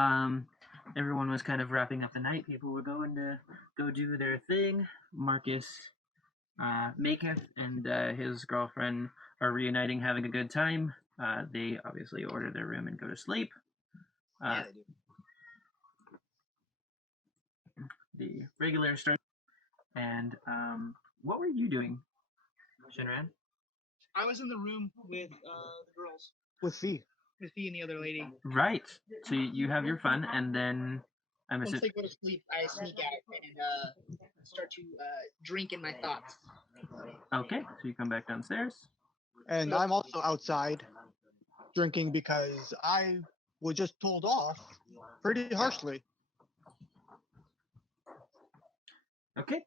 Um, Everyone was kind of wrapping up the night. People were going to go do their thing. Marcus Maketh and his girlfriend are reuniting, having a good time. They obviously order their room and go to sleep. Yeah, they do. The regular start. And what were you doing, Shinran? I was in the room with the girls, With Fee. with Fee and the other lady. Right. So you have your fun, and then I'm Once assuming. they go to sleep, I sneak out and start to drink in my thoughts. Okay, so you come back downstairs. And I'm also outside drinking because I was just told off pretty harshly. Okay.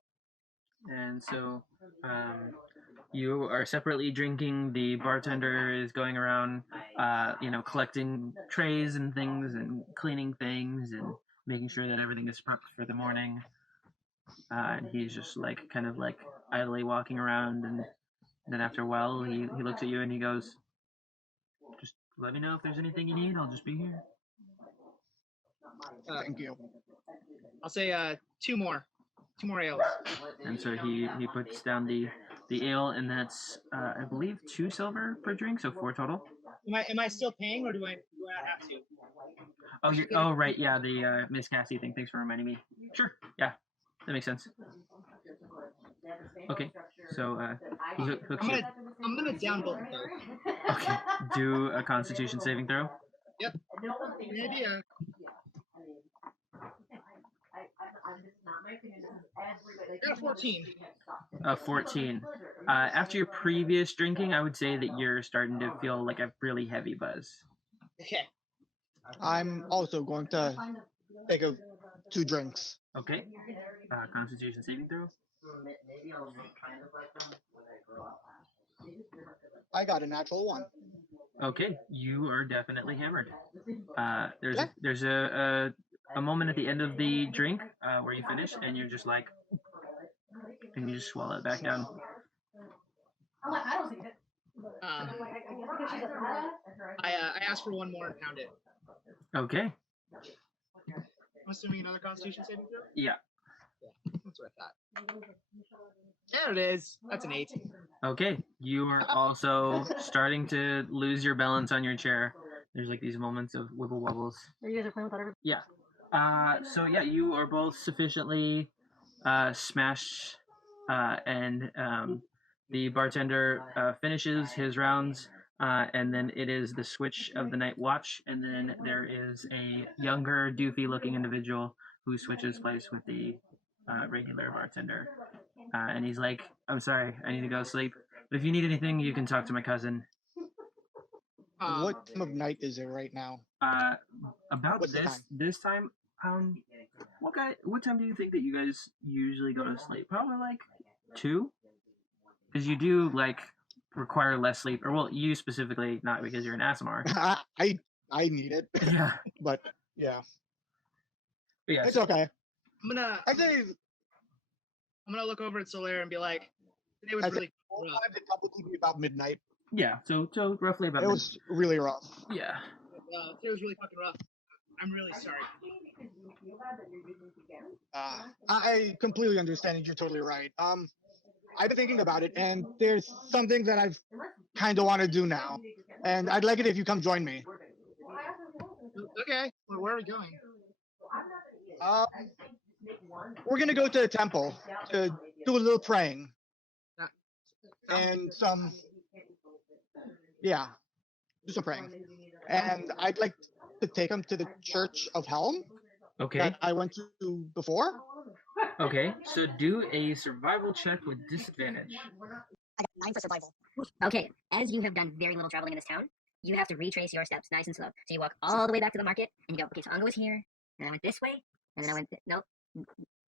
And so you are separately drinking. The bartender is going around, collecting trays and things and cleaning things and making sure that everything is prepped for the morning. And he's just like kind of like idly walking around. And then after a while, he looks at you and he goes, "Just let me know if there's anything you need. I'll just be here." Thank you. I'll say two more ales. And so he puts down the ale, and that's I believe 2 silver per drink, so 4 total. Am I still paying, or do I not have to? Oh, right, yeah, the Miss Cassie thing. Thanks for reminding me. Sure, yeah, that makes sense. Okay, so he hooks you. I'm gonna down both of those. Okay, do a Constitution saving throw. Yep. Maybe got a 14. 14. After your previous drinking, I would say that you're starting to feel like a really heavy buzz. Okay. I'm also going to take 2 drinks. Okay. Constitution saving throw. I got a natural 1. Okay, you are definitely hammered. There's Yeah. there's a moment at the end of the drink where you finish and you're just like, and you just swallow it back down. I asked for 1 more and pound it. Okay. I'm assuming another Constitution saving throw? Yeah. That's what I thought. There it is. That's an 8. Okay, you are also starting to lose your balance on your chair. There's like these moments of wibble wobbles. You guys are playing with everybody? Yeah. So yeah, you are both sufficiently smashed, and the bartender finishes his rounds, and then it is the switch of the night watch, and then there is a younger, doofy-looking individual who switches place with the regular bartender, and he's like, "I'm sorry, I need to go to sleep. But if you need anything, you can talk to my cousin." What time of night is it right now? About What's the time? this time, what time do you think that you guys usually go to sleep? Probably like 2, because you do like require less sleep, or well, you specifically, not because you're an Asimar. I need it, Yeah, but yeah, but yeah. it's okay. I'm gonna look over at Solaire and be like, "It was really rough." It'd probably be about midnight. Yeah, so roughly about. It was really rough. Yeah. It was really fucking rough. I'm really sorry. I completely understand, and you're totally right. I've been thinking about it, and there's something that I've kind of want to do now, and I'd like it if you come join me. Okay. Well, where are we going? We're gonna go to the temple to do a little praying and do some praying. And I'd like to take him to the Church of Helm. Okay. That I went to before. Okay, so do a survival check with disadvantage. I got 9 for survival. Okay, as you have done very little traveling in this town, you have to retrace your steps nice and slow. So you walk all the way back to the market, and you go, okay, so Unga was here, and I went this way, and then I went, nope,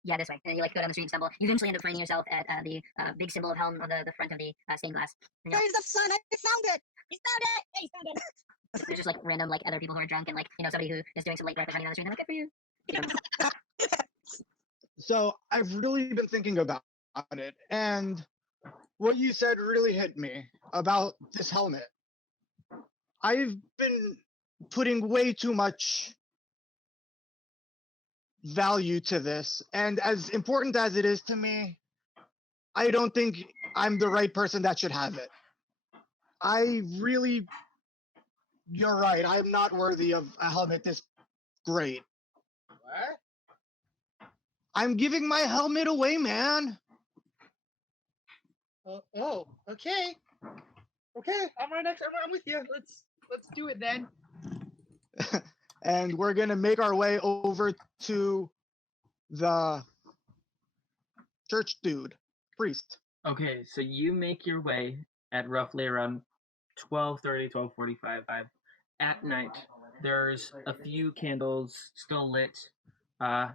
yeah, this way. And then you like go down the street and stumble. You eventually end up finding yourself at the big symbol of Helm on the front of the stained glass. Praise the sun, I found it! He found it! Yeah, he found it! There's just like random like other people who are drunk and like, somebody who is doing some late breakfast running down the street, and they're like, good for you. So I've really been thinking about it, and what you said really hit me about this helmet. I've been putting way too much value to this, and as important as it is to me, I don't think I'm the right person that should have it. You're right. I'm not worthy of a helmet this great. What? I'm giving my helmet away, man. Oh, okay. Okay, I'm right next. I'm with you. Let's do it then. And we're gonna make our way over to the church priest. Okay, so you make your way at roughly around 12:30, 12:45 at night. There's a few candles still lit. A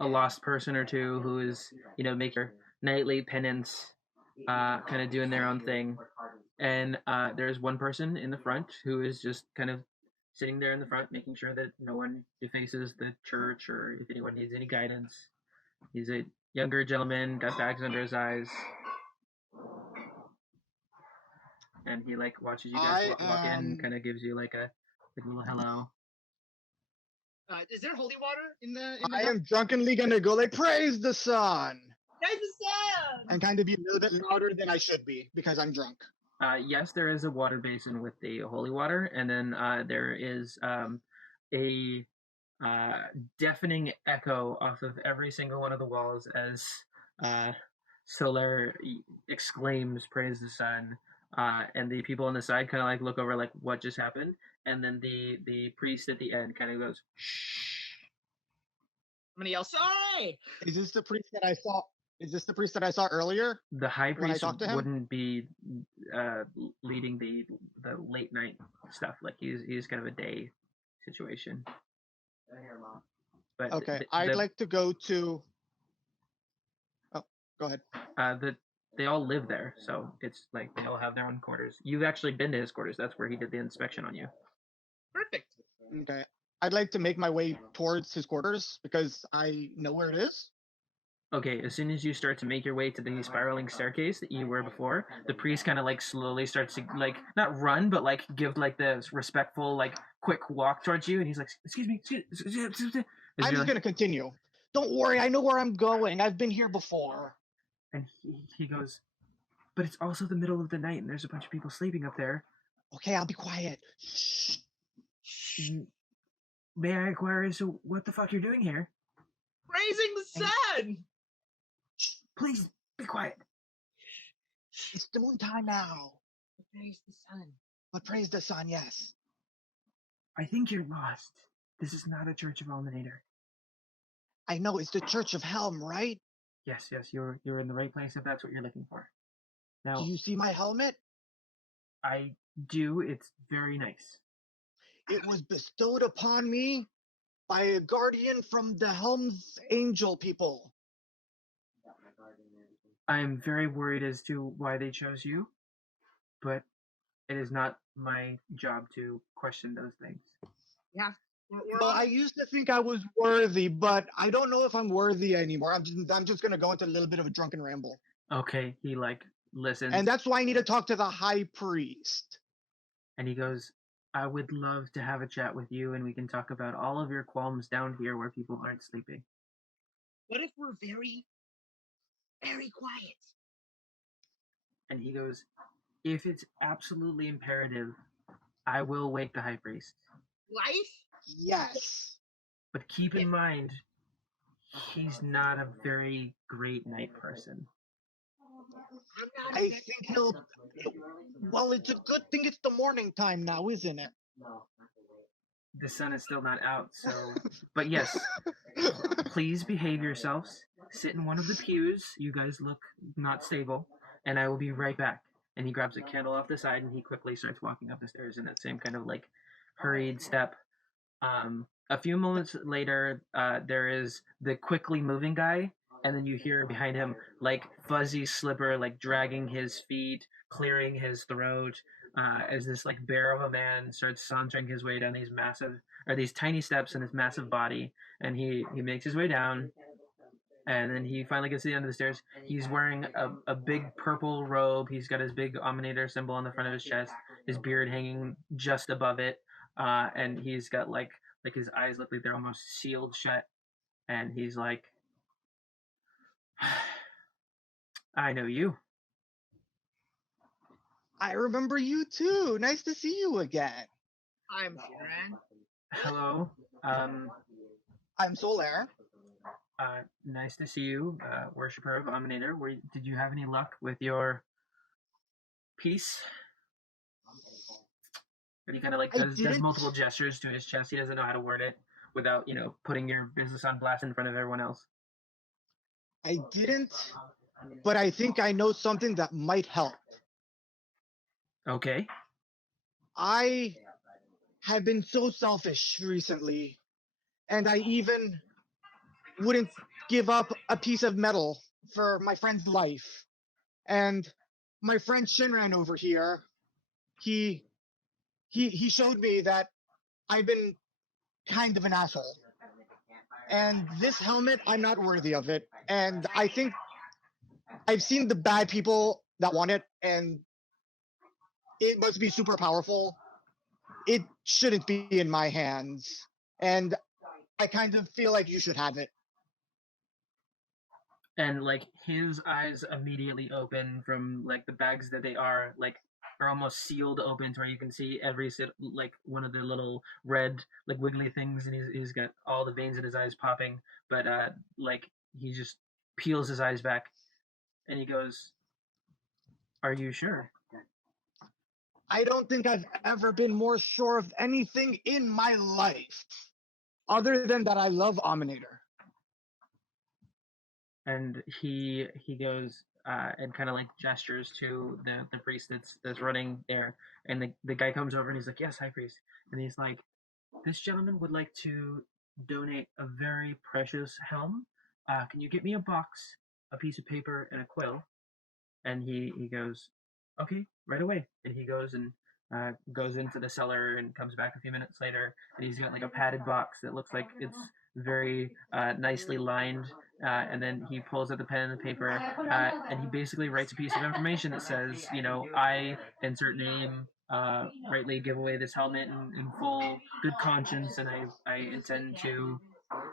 lost person or two who is, make your nightly penance, kind of doing their own thing. And there's one person in the front who is just kind of sitting there in the front, making sure that no one defaces the church or if anyone needs any guidance. He's a younger gentleman, got bags under his eyes, and he like watches you guys walk in, and kind of gives you like a little hello. Is there holy water in the? I am drunkenly gonna go like, praise the sun, Praise the sun! and kind of be a little bit louder than I should be because I'm drunk. Yes, there is a water basin with the holy water, and then there is a deafening echo off of every single one of the walls as Solar exclaims, "Praise the sun!" And the people on the side kind of like look over, like, what just happened? And then the priest at the end kind of goes, "Shh." I'm gonna yell, "Sorry!" Is this the priest that I saw? Is this the priest that I saw earlier? The high When I priest talked to him? wouldn't be leading the late night stuff. Like he's kind of a day situation. But Okay, I'd like to go to. Oh, go ahead. They all live there, so it's like they all have their own quarters. You've actually been to his quarters. That's where he did the inspection on you. Perfect. Okay, I'd like to make my way towards his quarters because I know where it is. Okay, as soon as you start to make your way to the spiraling staircase that you were before, the priest kind of like slowly starts to like not run, but like give like this respectful like quick walk towards you, and he's like, "Excuse me, excuse me." I'm just gonna continue. Don't worry, I know where I'm going. I've been here before. And he goes, "But it's also the middle of the night, and there's a bunch of people sleeping up there." Okay, I'll be quiet. Shh. May I inquire, so what the fuck you're doing here? Praising the sun. Please be quiet. It's the moon time now. Praise the sun. But praise the sun, yes. I think you're lost. This is not a Church of Alminator. I know, it's the Church of Helm, right? Yes, you're in the right place if that's what you're looking for. Now, Do you see my helmet? I do. It's very nice. It was bestowed upon me by a guardian from the Helm's Angel people. I'm very worried as to why they chose you, but it is not my job to question those things. Yeah. Well, I used to think I was worthy, but I don't know if I'm worthy anymore. I'm just gonna go into a little bit of a drunken ramble. Okay, he like listens. And that's why I need to talk to the high priest. And he goes, "I would love to have a chat with you, and we can talk about all of your qualms down here where people aren't sleeping." What if we're very, very quiet? And he goes, "If it's absolutely imperative, I will wake the high priest. Life? Yes. But keep in mind, he's not a very great night person." I think he'll. Well, it's a good thing it's the morning time now, isn't it? The sun is still not out, so. But yes, please behave yourselves. Sit in one of the pews. You guys look not stable, and I will be right back. And he grabs a candle off the side, and he quickly starts walking up the stairs in that same kind of like hurried step. A few moments later, there is the quickly moving guy, and then you hear behind him like Fuzzy Slipper like dragging his feet, clearing his throat, as this like bear of a man starts sauntering his way down these tiny steps in his massive body, and he makes his way down, and then he finally gets to the end of the stairs. He's wearing a big purple robe. He's got his big Ominator symbol on the front of his chest, his beard hanging just above it, and he's got like his eyes look like they're almost sealed shut, and he's like, I know you. I remember you too. Nice to see you again. I'm Shinran. Hello. I'm Solaire. Nice to see you, worshiper of Aminator. Did you have any luck with your piece? But he kind of like does multiple gestures to his chest. He doesn't know how to word it without, putting your business on blast in front of everyone else. I didn't, but I think I know something that might help. Okay. I have been so selfish recently, and I even wouldn't give up a piece of metal for my friend's life. And my friend Shinran over here, he showed me that I've been kind of an asshole. And this helmet, I'm not worthy of it. And I think I've seen the bad people that want it, and it must be super powerful. It shouldn't be in my hands. And I kind of feel like you should have it. And like his eyes immediately open from like the bags that they are almost sealed open to where you can see every like one of the little red like wiggly things, and he's got all the veins in his eyes popping, but like he just peels his eyes back and he goes, "Are you sure?" I don't think I've ever been more sure of anything in my life, other than that I love Aminator. And he goes and kind of like gestures to the priest that's running there, and the guy comes over and he's like, "Yes, high priest," and he's like, "This gentleman would like to donate a very precious helm. Can you get me a box, a piece of paper, and a quill?" And he goes, "Okay, right away." And he goes and goes into the cellar and comes back a few minutes later, and he's got like a padded box that looks like it's very nicely lined. And then he pulls out the pen and the paper, and he basically writes a piece of information that says, I insert name, rightly give away this helmet in full good conscience, and I intend to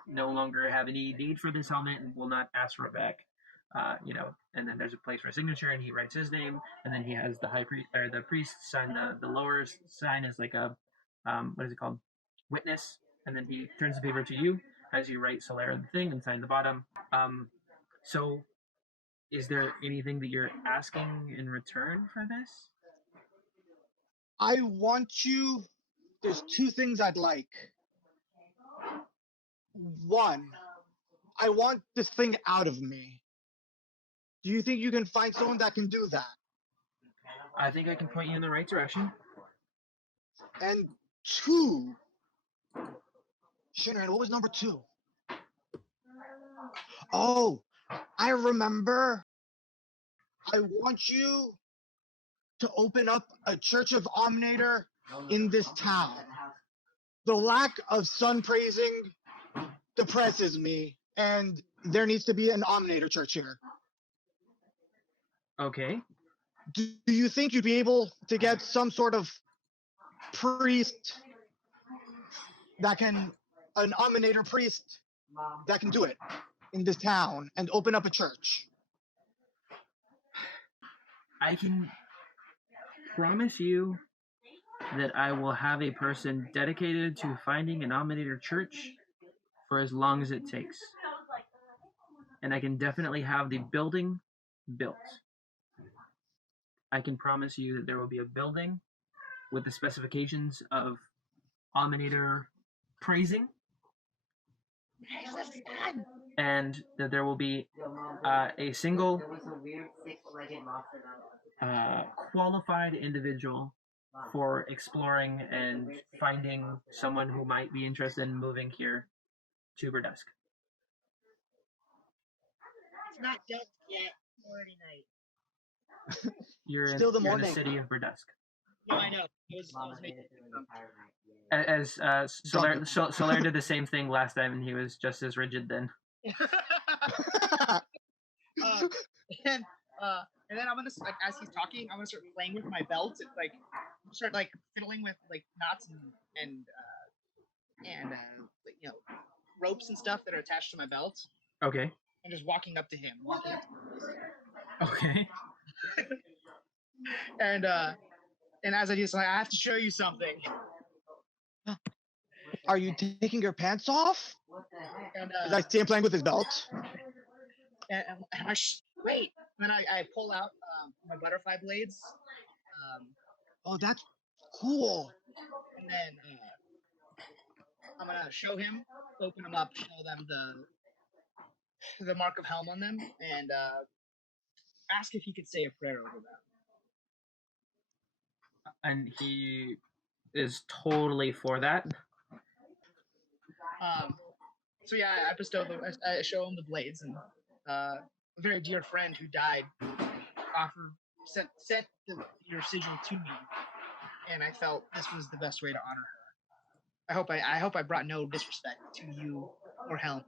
no longer have any need for this helmet and will not ask for it back. And then there's a place for a signature, and he writes his name, and then he has the high priest or the priest sign the lower sign as like a what is it called, witness, and then he turns the paper to you as you write Solera the thing and sign the bottom. So, is there anything that you're asking in return for this? I want you. There's two things I'd like. One, I want this thing out of me. Do you think you can find someone that can do that? I think I can point you in the right direction. And two, Shinran, what was number two? Oh, I remember. I want you to open up a Church of Omnator in this town. The lack of sun praising depresses me, and there needs to be an Omnator church here. Okay. Do you think you'd be able to get some sort of priest an Omnator priest that can do it in this town and open up a church? I can promise you that I will have a person dedicated to finding an Omnator church for as long as it takes. And I can definitely have the building built. I can promise you that there will be a building with the specifications of Omnator praising, and that there will be a single qualified individual for exploring and finding someone who might be interested in moving here to Verdusk. It's not dusk yet. Morning night. You're Still the you're in the morning. city of Verdusk. No, I know. I was making As Solaire did the same thing last time, and he was just as rigid then. and and then I'm gonna like as he's talking, I'm gonna start playing with my belt and like start like fiddling with like knots and ropes and stuff that are attached to my belt, Okay. and just walking up to him. Okay. And as I do so, I have to show you something. Are you taking your pants off? And As I see him playing with his belt. and I wait. And then I pull out my butterfly blades. Oh, that's cool. And then I'm gonna show him, open them up, show them the mark of Helm on them, and ask if he could say a prayer over them. And he is totally for that. So yeah, I show him the blades, and a very dear friend who died sent your sigil to me, and I felt this was the best way to honor her. I hope I brought no disrespect to you or Helm.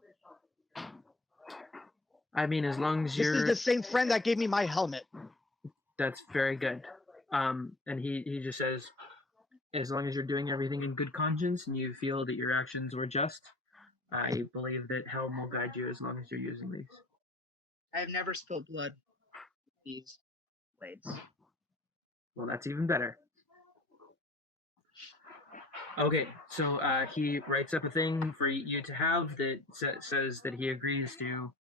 I mean, as long as This you're... is the same friend that gave me my helmet. That's very good. And he just says, as long as you're doing everything in good conscience and you feel that your actions were just, I believe that Helm will guide you as long as you're using these. I have never spilled blood with these blades. Well, that's even better. Okay, so he writes up a thing for you to have that says that he agrees to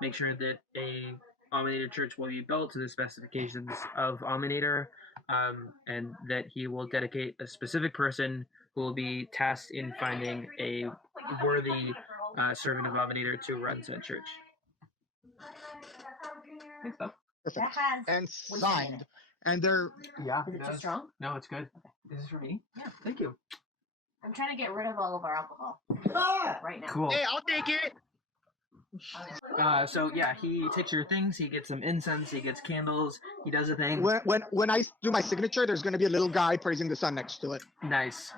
make sure that a Omniator church will be built to the specifications of Omniator, and that he will dedicate a specific person who will be tasked in finding a worthy servant of Omniator to run said church. Thanks, though. Perfect. That has And one signed. And they're Yeah. Is it too strong? No, it's good. This is for me? Yeah. Thank you. I'm trying to get rid of all of our alcohol right now. Cool. Hey, I'll take it. So yeah, he takes your things. He gets some incense. He gets candles. He does a thing. when I do my signature, there's going to be a little guy praising the sun next to it. Nice.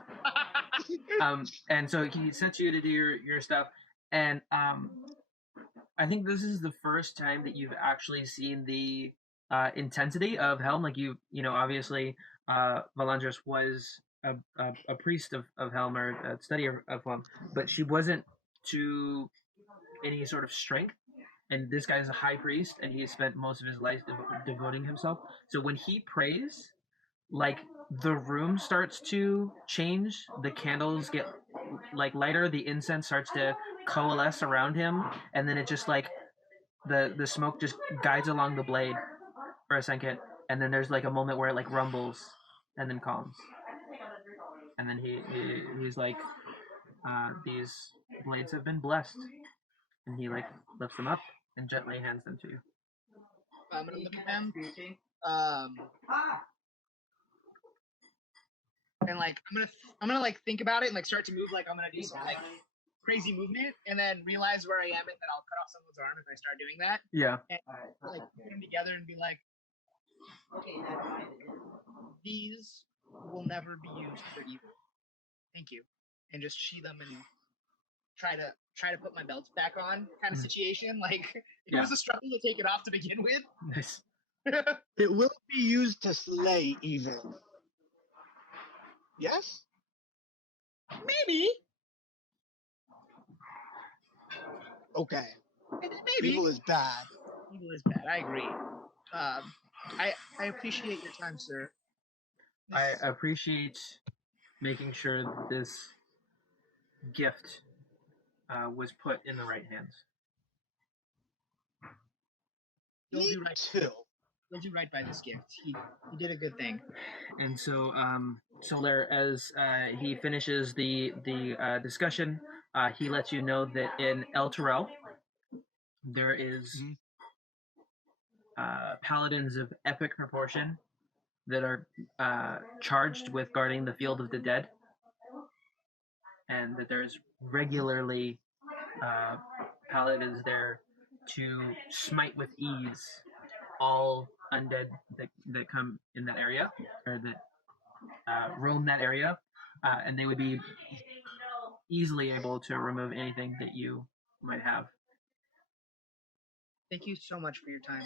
And so he sets you to do your stuff, and I think this is the first time that you've actually seen the intensity of Helm. Like you know, obviously, Valandris was a priest of Helm, or a study of Helm, but she wasn't to any sort of strength. And this guy's a high priest, and he spent most of his life devoting himself. So when he prays, like the room starts to change, the candles get like lighter, the incense starts to coalesce around him, and then it just like the smoke just guides along the blade for a second, and then there's like a moment where it like rumbles and then calms, and then he's like, these blades have been blessed, and he like lifts them up and gently hands them to you. I'm gonna look at them. And like I'm gonna like think about it and like start to move like I'm gonna do some like crazy movement, and then realize where I am, and then I'll cut off someone's arm if I start doing that. Yeah. And like put them together and be like, these will never be used for evil. Thank you. And just sheath them and try to put my belts back on, kind of situation. Like it was a struggle to take it off to begin with. Nice. It will be used to slay evil. Yes? Maybe. Okay. Maybe. Evil is bad. Evil is bad. I agree. I appreciate your time, sir. I appreciate making sure that this gift was put in the right hands. You'll Me do right. too. You'll do right by this gift. He did a good thing. And so, Soler, as he finishes the discussion, he lets you know that in El Terrell, there is paladins of epic proportion that are charged with guarding the field of the dead, and that there's regularly paladins there to smite with ease all undead that come in that area, or that roam that area, and they would be easily able to remove anything that you might have. Thank you so much for your time.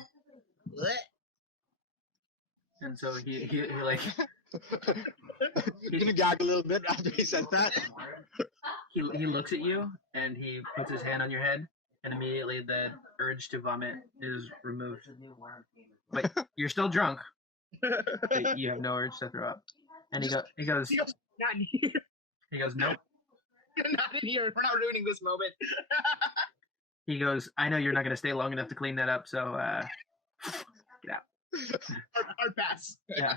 And so he like He's gonna gag a little bit after he says that. he looks at you and he puts his hand on your head, and immediately the urge to vomit is removed. But you're still drunk. But you have no urge to throw up. And he goes, Not in here. he goes, nope. Not in here. We're not ruining this moment. He goes, I know you're not gonna stay long enough to clean that up, so get out. Hard pass. Yeah.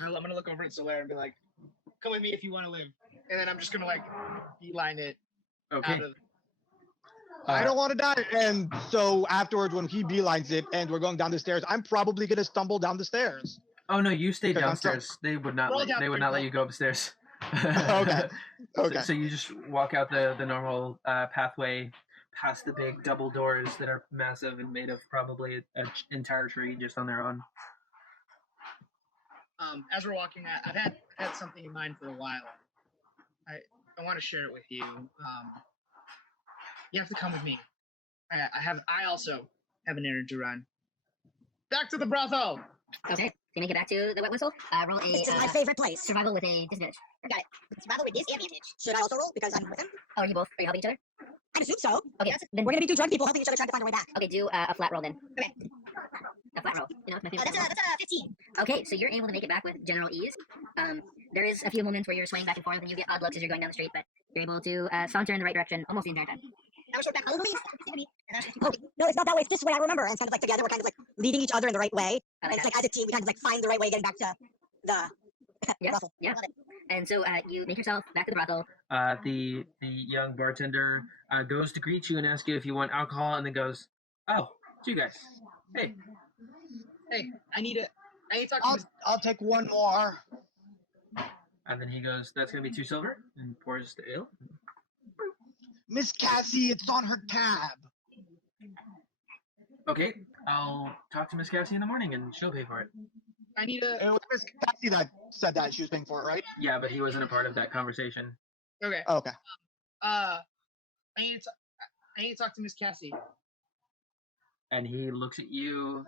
I'm gonna look over at Solaire and be like, "Come with me if you want to live," and then I'm just gonna like beeline it Okay. out of. I don't want to die. And so afterwards, when he beelines it and we're going down the stairs, I'm probably gonna stumble down the stairs. Oh no, you stay Because I'm downstairs. They would not. Roll Let, they would not let you go upstairs. Okay. Okay. So you just walk out the normal pathway, past the big double doors that are massive and made of probably an entire tree just on their own. As we're walking, I've had something in mind for a while. I want to share it with you. You have to come with me. I also have an errand to run. Back to the brothel. Okay. To make it back to the wet whistle, roll This is a my favorite place. survival with a disadvantage. Got it. Survival with disadvantage. Should I also roll because I'm with him? Oh, are you helping each other? I assume so. Okay. Then We're gonna be two drunk people helping each other trying to find our way back. Okay, do a flat roll then. Okay. A flat roll. You know, it's my favorite. That's a 15. Okay, so you're able to make it back with general ease. There is a few moments where you're swaying back and forth and you get odd looks as you're going down the street, but you're able to saunter in the right direction almost the entire time. Now we're sort of back. Oh, no, it's not that way. It's this way. I remember. And it's kind of like together, we're kind of like leading each other in the right way. I And like it's that. like as a team, we kind of like find the right way getting back to the Yes, brothel. yeah. Love it. And so you make yourself back to the brothel. The young bartender goes to greet you and ask you if you want alcohol, and then goes, "Oh, it's you guys. Hey." Hey, I need to talk to Miss. I'll take one more. And then he goes, "That's gonna be 2 silver," and pours the ale. Miss Cassie, it's on her tab. Okay, I'll talk to Miss Cassie in the morning, and she'll pay for it. I need to. It was Miss Cassie that said that she was paying for it, right? Yeah, but he wasn't a part of that conversation. Okay. Okay. I need to talk to Miss Cassie. And he looks at you,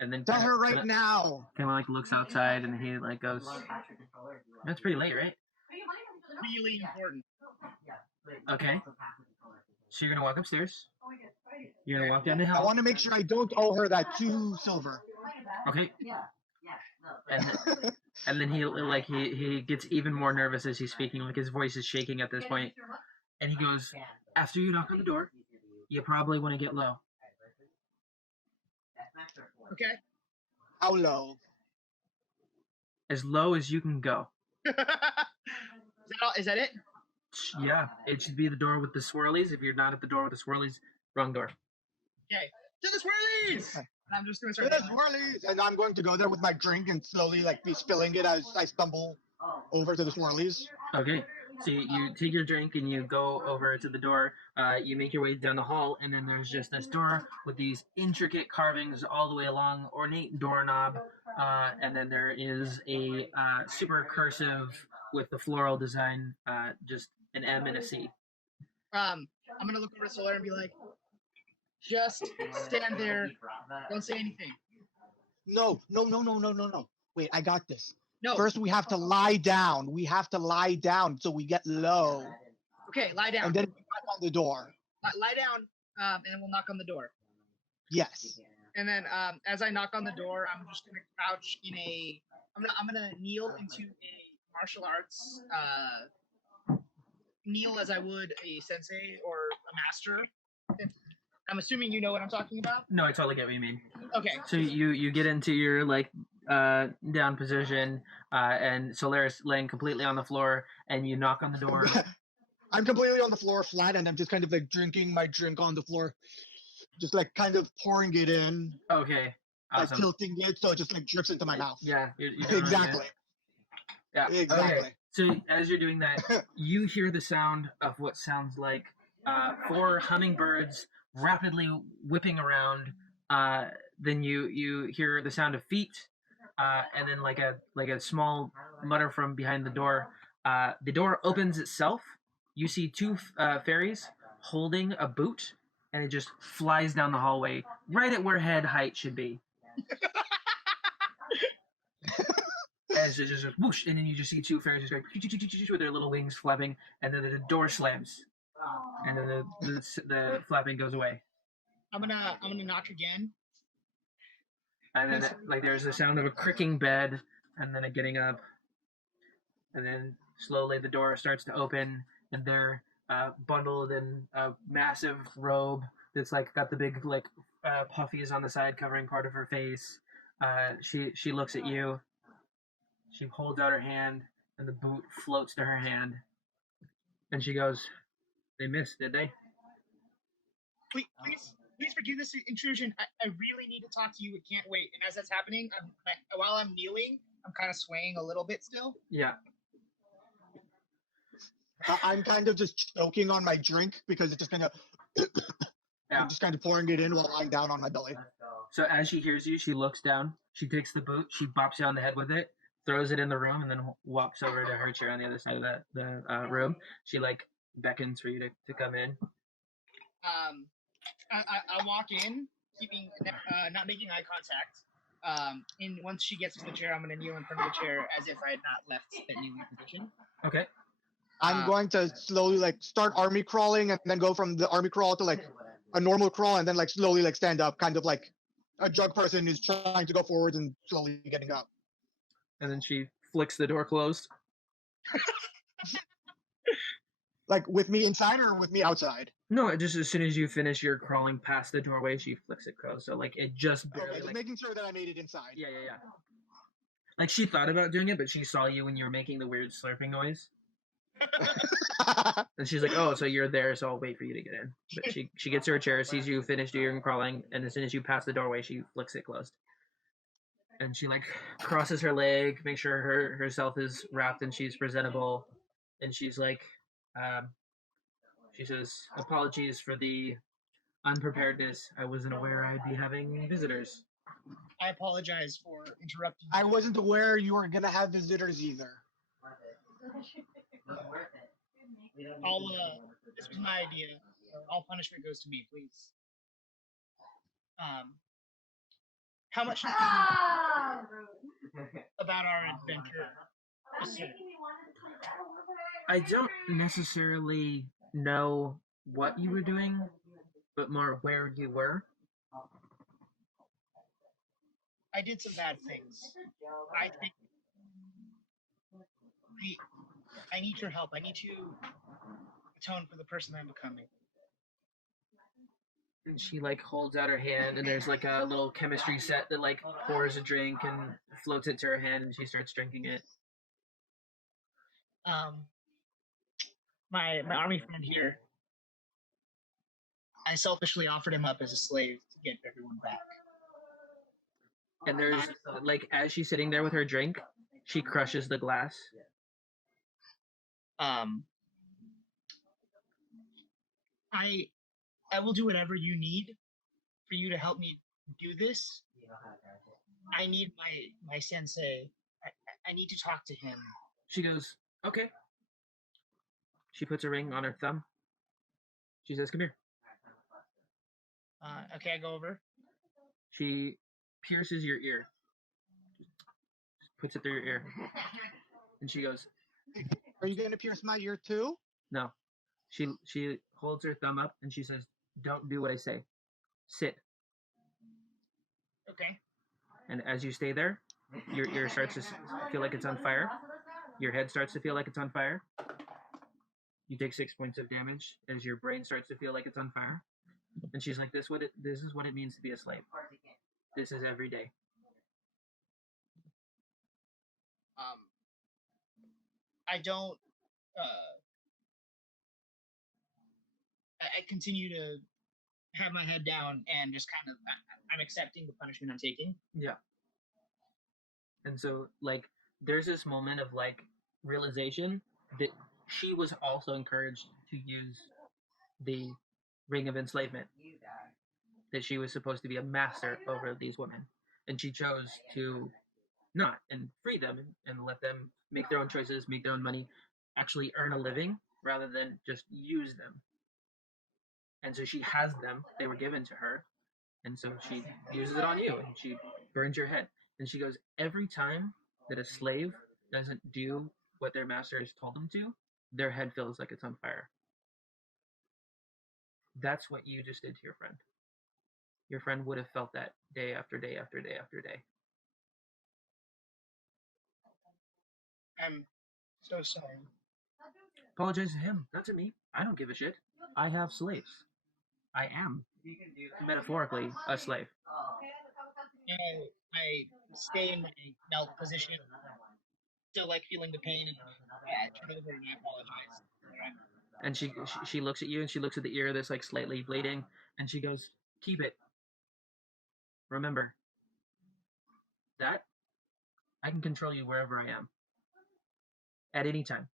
and then Tell her right now. kind of like looks outside, and he like goes, "That's pretty late, right?" Really important. Okay. So you're gonna walk upstairs. You're gonna walk down the I hill. want to make sure I don't owe her that 2 silver. Okay. And then he gets even more nervous as he's speaking. Like his voice is shaking at this point. And he goes, "After you knock on the door, you probably want to get low." Okay. How low? As low as you can go. Is that all? Is that it? Yeah, it should be the door with the swirlies. If you're not at the door with the swirlies, wrong door. Okay. To the swirlies. And I'm just gonna start. It is swirlies, and I'm going to go there with my drink and slowly like be spilling it as I stumble over to the swirlies. Okay, so you take your drink and you go over to the door. You make your way down the hall, and then there's just this door with these intricate carvings all the way along, ornate doorknob, and then there is a super cursive with the floral design, just an M and a C. I'm gonna look over at Solaire and be like, just stand there. Don't say anything. No. Wait, I got this. No. First, we have to lie down. We have to lie down so we get low, Okay, lie down. and then we knock on the door. Lie down, and we'll knock on the door. Yes. And then as I knock on the door, I'm just gonna crouch in a. I'm gonna kneel into a martial arts. Kneel as I would a sensei or a master. I'm assuming you know what I'm talking about. No, I totally get what you mean. Okay. So you get into your like down position, and Solaris laying completely on the floor, and you knock on the door. I'm completely on the floor flat, and I'm just kind of like drinking my drink on the floor, just like kind of pouring it in, Okay, like awesome. tilting it so it just like drips into my mouth. Yeah, you're doing Exactly. Yeah. Exactly. Okay. So as you're doing that, you hear the sound of what sounds like 4 hummingbirds rapidly whipping around. Then you hear the sound of feet, and then like a small mutter from behind the door. The door opens itself. You see 2 fairies holding a boot, and it just flies down the hallway right at where head height should be. As it just whoosh, and then you just see two fairies just going with their little wings flapping, and then the door slams, and then the flapping goes away, I'm gonna knock again. and then like there's the sound of a cricking bed, and then a getting up, and then slowly the door starts to open, and they're bundled in a massive robe that's like got the big like puffies on the side covering part of her face. She looks at you. She holds out her hand, and the boot floats to her hand, and she goes, "They missed, did they?" Please forgive this intrusion. I really need to talk to you. It can't wait. And as that's happening, while I'm kneeling, I'm kind of swaying a little bit still. Yeah. I'm kind of just choking on my drink because it's just kind of. I'm just kind of pouring it in while lying down on my belly. So as she hears you, she looks down. She takes the boot. She bops you on the head with it, throws it in the room, and then walks over to her chair on the other side of the room. She like beckons for you to come in. I walk in, keeping not making eye contact. And once she gets to the chair, I'm gonna kneel in front of the chair as if I had not left that kneeling position. Okay. I'm going to slowly like start army crawling and then go from the army crawl to like a normal crawl and then like slowly like stand up, kind of like a drug person who's trying to go forward and slowly getting up. And then she flicks the door closed. Like with me inside or with me outside? No, just as soon as you finish your crawling past the doorway, she flicks it closed. So like it just barely. Okay, just like, making sure that I made it inside. Yeah. Like she thought about doing it, but she saw you when you were making the weird slurping noise. And she's like, "Oh, so you're there, so I'll wait for you to get in." But she gets to her chair, sees you finish doing crawling, and as soon as you pass the doorway, she flicks it closed. And she like crosses her leg, make sure herself is wrapped and she's presentable, and she's like, she says, "Apologies for the unpreparedness. I wasn't aware I'd be having visitors." I apologize for interrupting. I wasn't aware you were gonna have visitors either. This was my idea. All punishment goes to me, please. How much about our adventure? I don't necessarily know what you were doing, but more where you were. I did some bad things. I think I need your help. I need to atone for the person I'm becoming. And she like holds out her hand, and there's like a little chemistry set that like pours a drink and floats it to her hand, and she starts drinking it. My army friend here, I selfishly offered him up as a slave to get everyone back. And there's like as she's sitting there with her drink, she crushes the glass. I will do whatever you need for you to help me do this. I need my sensei. I need to talk to him. She goes, "Okay." She puts a ring on her thumb. She says, "Come here." Okay, I go over. She pierces your ear. Just puts it through your ear. And she goes, "Are you gonna pierce my ear too?" "No." She holds her thumb up and she says, "Don't do what I say. Sit." Okay. And as you stay there, your ear starts to feel like it's on fire. Your head starts to feel like it's on fire. You take 6 points of damage as your brain starts to feel like it's on fire. And she's like, "This is what it means to be a slave. This is every day." I don't. I continue to have my head down and just kind of I'm accepting the punishment I'm taking. Yeah. And so like there's this moment of like realization that she was also encouraged to use the ring of enslavement. That she was supposed to be a master over these women. And she chose to not and free them and let them make their own choices, make their own money, actually earn a living rather than just use them. And so she has them. They were given to her. And so she uses it on you and she burns your head. And she goes, every time that a slave doesn't do what their master has told them to, their head feels like it's on fire. That's what you just did to your friend. Your friend would have felt that day after day after day after day. I'm so sorry. Apologize to him, not to me. I don't give a shit. I have slaves. I am, metaphorically, a slave. And I stay in my knelt position, still like feeling the pain, and I turn over and I apologize. Alright. And she looks at you and she looks at the ear that's like slightly bleeding and she goes, keep it. Remember that I can control you wherever I am at any time.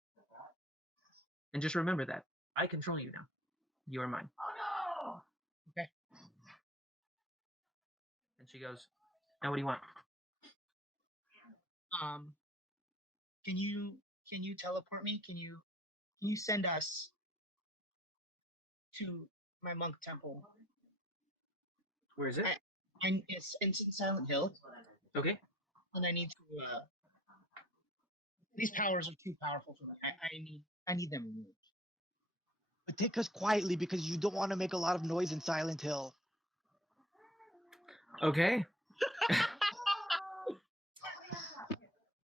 And just remember that I control you now. You are mine. Okay. And she goes, now what do you want? Can you teleport me? Can you send us to my monk temple? Where is it? It's in Silent Hill, Okay. and I need to. These powers are too powerful for me. I need them removed. But take us quietly because you don't want to make a lot of noise in Silent Hill. Okay.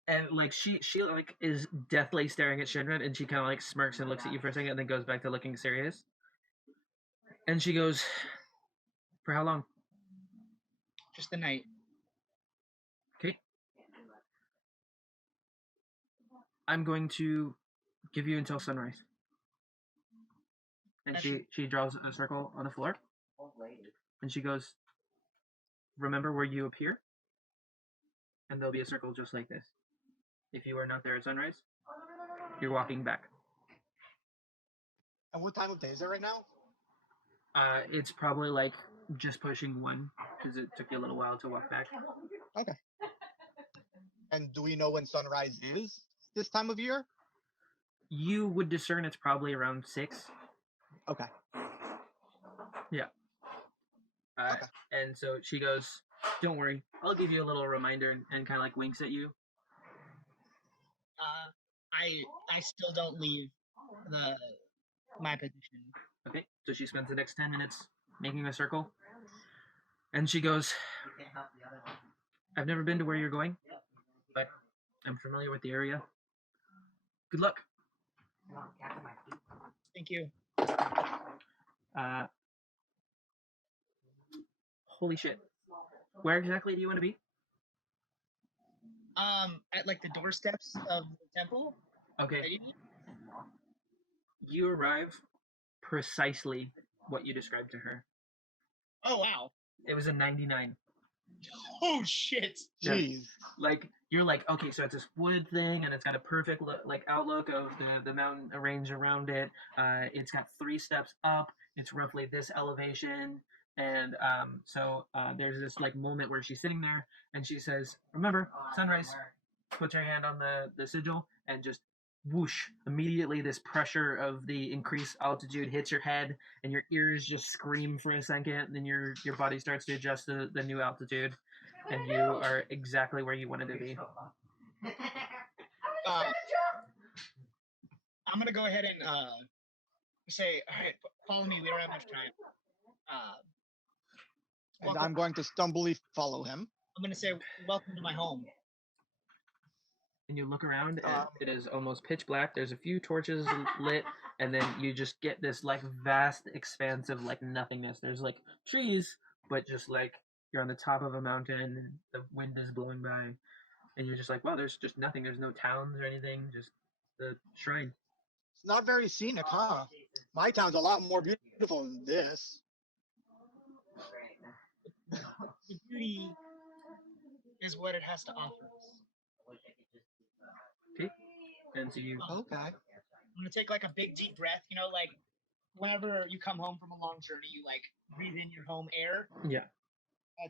And like she like is deathly staring at Shinra and she kind of like smirks and looks at you for a second and then goes back to looking serious. And she goes, for how long? Just the night. Okay. I'm going to give you until sunrise. And she draws a circle on the floor. And she goes, remember where you appear? And there'll be a circle just like this. If you are not there at sunrise, you're walking back. And what time of day is it right now? It's probably like just pushing 1 because it took you a little while to walk back. Okay. And do we know when sunrise is this time of year? You would discern it's probably around 6. Okay. Yeah. Okay. And so she goes, don't worry, I'll give you a little reminder and kind of like winks at you. I still don't leave my position. Okay, so she spends the next 10 minutes making a circle. And she goes, I've never been to where you're going, but I'm familiar with the area. Good luck. Thank you. Holy shit. Where exactly do you want to be? At like the doorsteps of the temple. Okay. You arrive precisely what you described to her. Oh wow. It was a 99. Oh shit. Jeez. Like you're like, okay, so it's this wooded thing and it's got a perfect like outlook of the mountain range around it. It's got 3 steps up. It's roughly this elevation. And so there's this like moment where she's sitting there and she says, remember, sunrise. Puts her hand on the sigil and just whoosh, immediately this pressure of the increased altitude hits your head and your ears just scream for a second, and then your body starts to adjust to the new altitude and you are exactly where you wanted to be. I'm gonna go ahead and say, all right, follow me, we don't have much time. And I'm going to stumbly follow him. I'm gonna say, welcome to my home. And you look around and it is almost pitch black. There's a few torches lit, and then you just get this like vast expanse of like nothingness. There's like trees, but just like you're on the top of a mountain and the wind is blowing by, and you're just like, well, there's just nothing. There's no towns or anything, just the shrine. It's not very scenic, huh? My town's a lot more beautiful than this. The beauty is what it has to offer us. Okay. And so you. Okay. I'm gonna take like a big deep breath, like whenever you come home from a long journey, you like breathe in your home air. Yeah.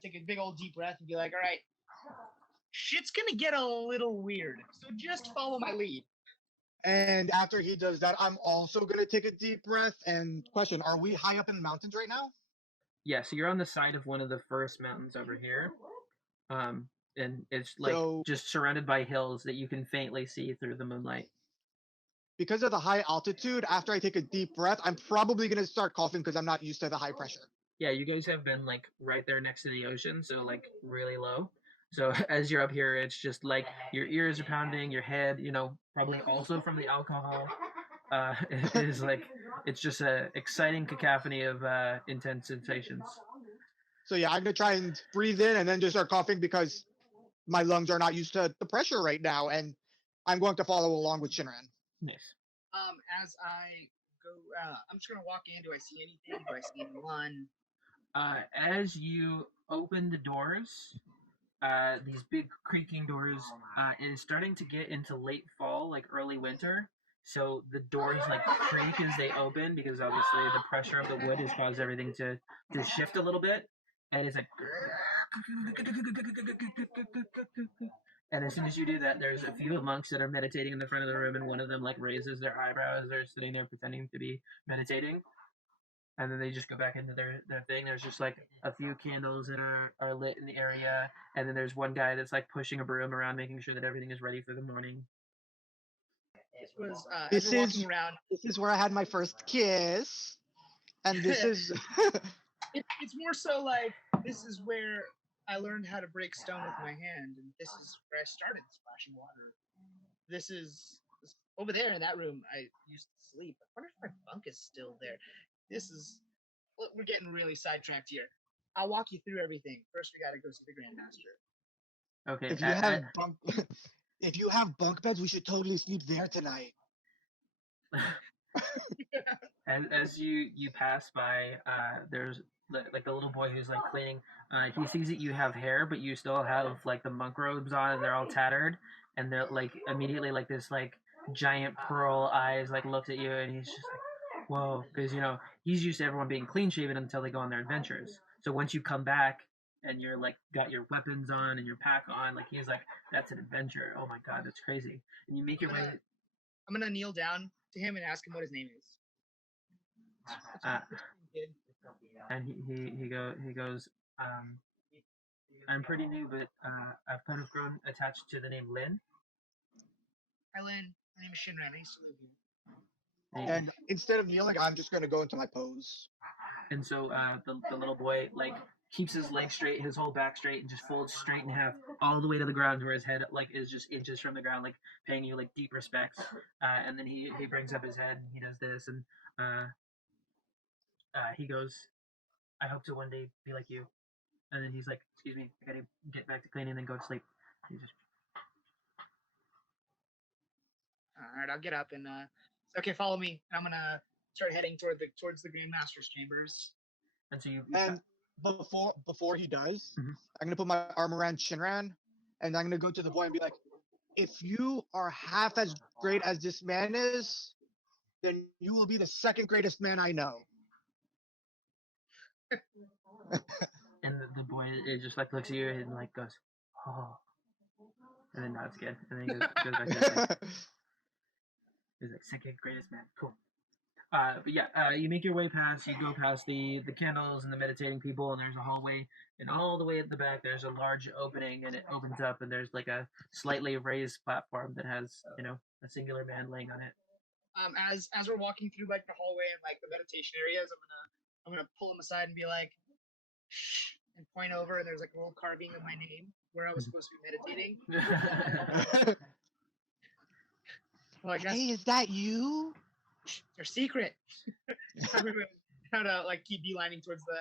Take a big old deep breath and be like, all right, shit's gonna get a little weird, so just follow my lead. And after he does that, I'm also gonna take a deep breath and question: are we high up in the mountains right now? Yeah, so you're on the side of one of the first mountains over here. Um, and it's like So just surrounded by hills that you can faintly see through the moonlight. because of the high altitude, after I take a deep breath, I'm probably gonna start coughing because I'm not used to the high pressure. Yeah, you guys have been like right there next to the ocean, so like really low. So as you're up here, it's just like your ears are pounding, your head, probably also from the alcohol. It is like it's just a exciting cacophony of intense sensations. So yeah, I'm gonna try and breathe in and then just start coughing because my lungs are not used to the pressure right now, and I'm going to follow along with Shinran. Nice. As I go, I'm just gonna walk in. Do I see anything? Do I see anyone? As you open the doors, these big creaking doors, it is starting to get into late fall, like early winter. So the doors like creak as they open because obviously the pressure of the wood has caused everything to shift a little bit, and it's like. And as soon as you do that, there's a few monks that are meditating in the front of the room, and one of them like raises their eyebrows. They're sitting there pretending to be meditating, and then they just go back into their thing. There's just like a few candles that are lit in the area, and then there's one guy that's like pushing a broom around, making sure that everything is ready for the morning. This was This as we're walking is around. this is where I had my first kiss, and this is It's more so like this is where I learned how to break stone with my hand, and this is where I started splashing water. This is over there in that room. I used to sleep. I wonder if my bunk is still there. This is. We're getting really sidetracked here. I'll walk you through everything. First, we got to go see the Grandmaster. Okay. if you have bunk if you have bunk beds, we should totally sleep there tonight. as you pass by, there's like the little boy who's like cleaning. He sees that you have hair, but you still have like the monk robes on, and they're all tattered, and they're like immediately like this like giant pearl eyes like looks at you, and he's just like, whoa, because he's used to everyone being clean shaven until they go on their adventures. So once you come back and you're like got your weapons on and your pack on, like he's like, that's an adventure. Oh my god, that's crazy. And you make your way. I'm gonna kneel down to him and ask him what his name is. And he goes, I'm pretty new, but I've kind of grown attached to the name Lin. Hi, Lynn. My name is Shinran. I used to live here. And instead of kneeling, I'm just gonna go into my pose. And so the little boy like keeps his legs straight, his whole back straight, and just folds straight in half all the way to the ground, where his head like is just inches from the ground, like paying you like deep respects. And then he brings up his head and he does this, and he goes, I hope to one day be like you. And then he's like, excuse me, I gotta get back to cleaning and then go to sleep. He's just, All right, I'll get up and okay, follow me. I'm gonna start heading towards the Grandmaster's chambers. and so you. And before he does, Mhm. I'm gonna put my arm around Shinran, and I'm gonna go to the boy and be like, if you are half as great as this man is, then you will be the second greatest man I know. And the boy it just like looks at you and like goes, oh, and then nods again, and then he goes back to his thing. He's like, second greatest man, cool. But yeah, you make your way past. You go past the candles and the meditating people, and there's a hallway. And all the way at the back, there's a large opening, and it opens up, and there's like a slightly raised platform that has a singular man laying on it. As we're walking through like the hallway and like the meditation areas, I'm gonna pull him aside and be like, shh, and point over, and there's like a little carving of my name where I was supposed to be meditating. Like, hey, is that you? They're secret. I'm gonna try to like keep beelining towards the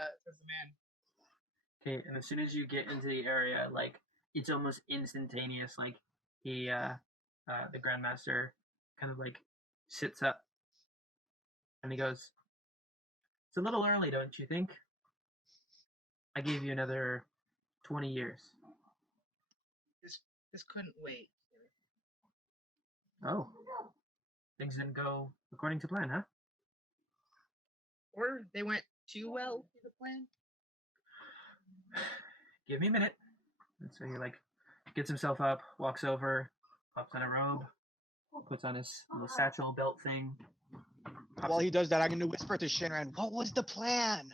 man. Okay, and as soon as you get into the area, like it's almost instantaneous. Like he, the Grandmaster, kind of like sits up, and he goes, "It's a little early, don't you think? I gave you another 20 years." This couldn't wait. Oh, things didn't go according to plan, huh? Or they went too well for the plan. Give me a minute. And so he like gets himself up, walks over, pops on a robe, puts on his little satchel belt thing. While he does that, I'm going to whisper to Shinran, what was the plan?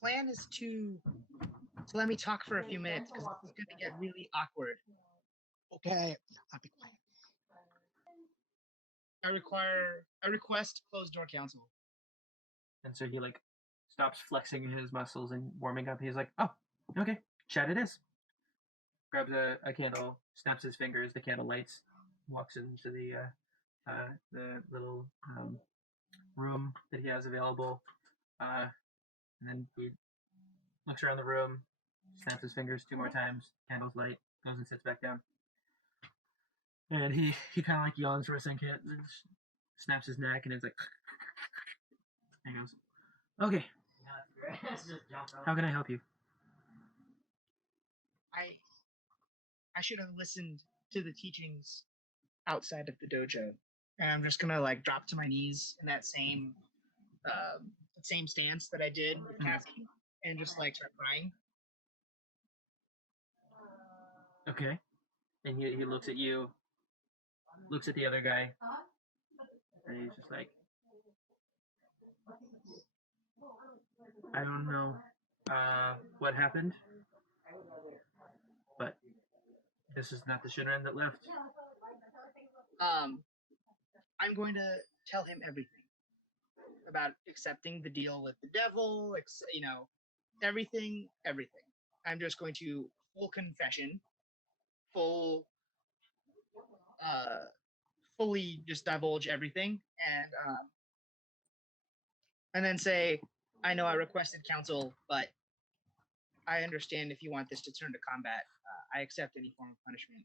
Plan is to let me talk for a few minutes because it's going to get really awkward. Okay, I'll be quiet. I request closed door counsel. And so he like stops flexing his muscles and warming up. He's like, "Oh, okay, chat it is." Grabs a candle, snaps his fingers. The candle lights. Walks into the little room that he has available, and then he looks around the room, snaps his fingers 2 more times. Candles light. Goes and sits back down. And he kind of like yawns for a second, and snaps his neck, and it's like, and he goes, "Okay, how can I help you?" I should have listened to the teachings outside of the dojo, and I'm just gonna like drop to my knees in that same stance that I did with Cassie, and just like start crying. Okay. And he looks at you, looks at the other guy, and he's just like, "I don't know what happened, but this is not the Shinran that left." I'm going to tell him everything about accepting the deal with the devil, everything. I'm just going to full confession, full, fully just divulge everything, and then say, I know I requested counsel, but I understand if you want this to turn to combat. I accept any form of punishment.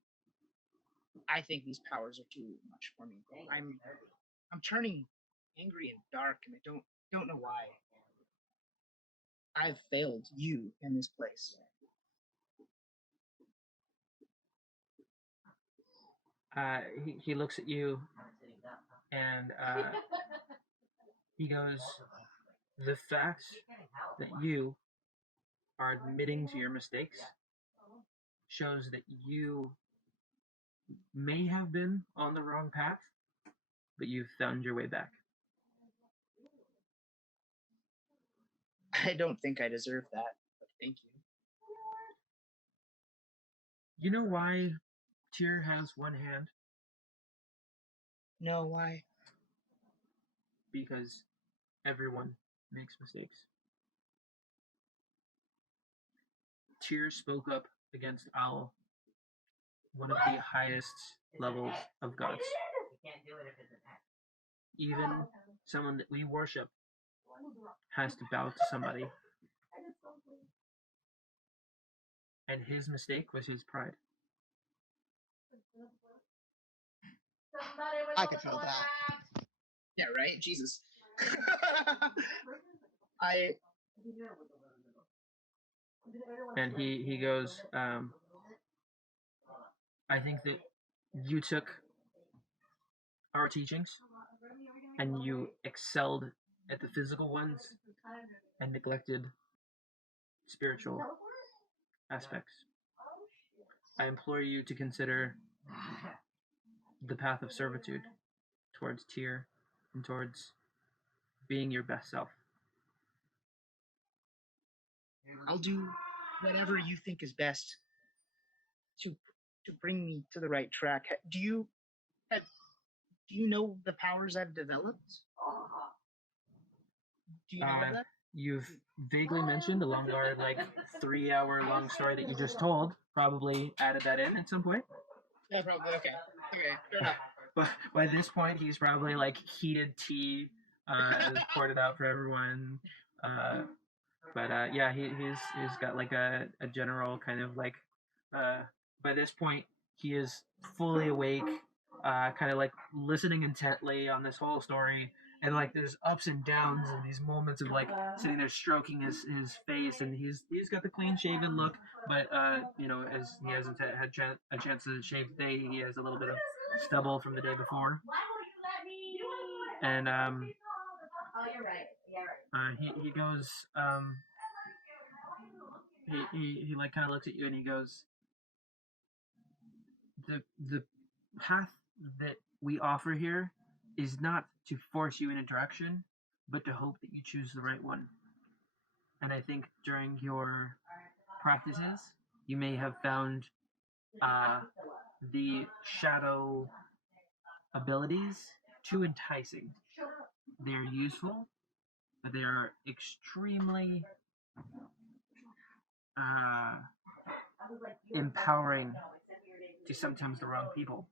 I think these powers are too much for me. I'm turning angry and dark, and I don't know why. I've failed you in this place. He looks at you, and he goes, "The fact that you are admitting to your mistakes shows that you may have been on the wrong path, but you've found your way back." I don't think I deserve that, but thank you. You know why Tyr has one hand? No, why? Because everyone makes mistakes. Tyr spoke up against Owl, one of the highest levels of gods. Even someone that we worship has to bow to somebody. And his mistake was his pride. I could feel that. Yeah, right? Jesus. And he goes, I think that you took our teachings and you excelled at the physical ones and neglected spiritual aspects. I implore you to consider the path of servitude towards Tyr and towards being your best self. I'll do whatever you think is best to bring me to the right track. Do you know the powers I've developed? Do you know that? You've vaguely mentioned along our 3-hour long story that you just told. Probably added that in at some point. Yeah, probably. Okay, fair enough. But by this point, he's probably heated tea, poured it out for everyone. But yeah, he's got a general kind of by this point he is fully awake, kind of listening intently on this whole story, and there's ups and downs and these moments of sitting there stroking his face, and he's got the clean shaven look, but as he hasn't had a chance to shave today, he has a little bit of stubble from the day before, and he goes he kind of looks at you and he goes, the path that we offer here is not to force you in a direction, but to hope that you choose the right one. And I think during your practices, you may have found the shadow abilities too enticing. They're useful, but they are extremely uh, empowering to sometimes the wrong people.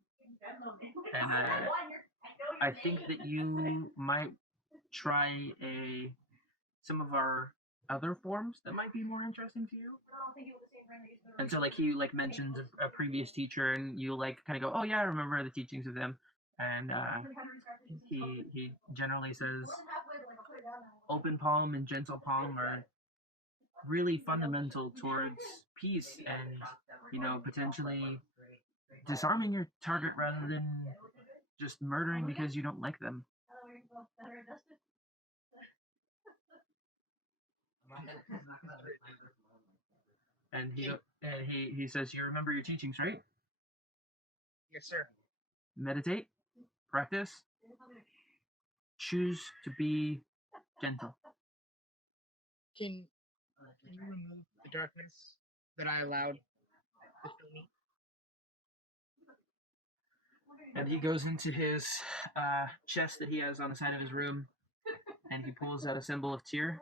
And I think that you might try some of our other forms that might be more interesting to you. And so like he like mentions a previous teacher, and you like kind of go, oh yeah, I remember the teachings of them. And he generally says open palm and gentle palm are really fundamental towards peace and potentially disarming your target rather than just murdering because you don't like them. And he says, you remember your teachings, right? Yes, sir. Meditate, practice, choose to be gentle. Can you remove the darkness that I allowed to fill me? And he goes into his chest that he has on the side of his room, and he pulls out a symbol of tear,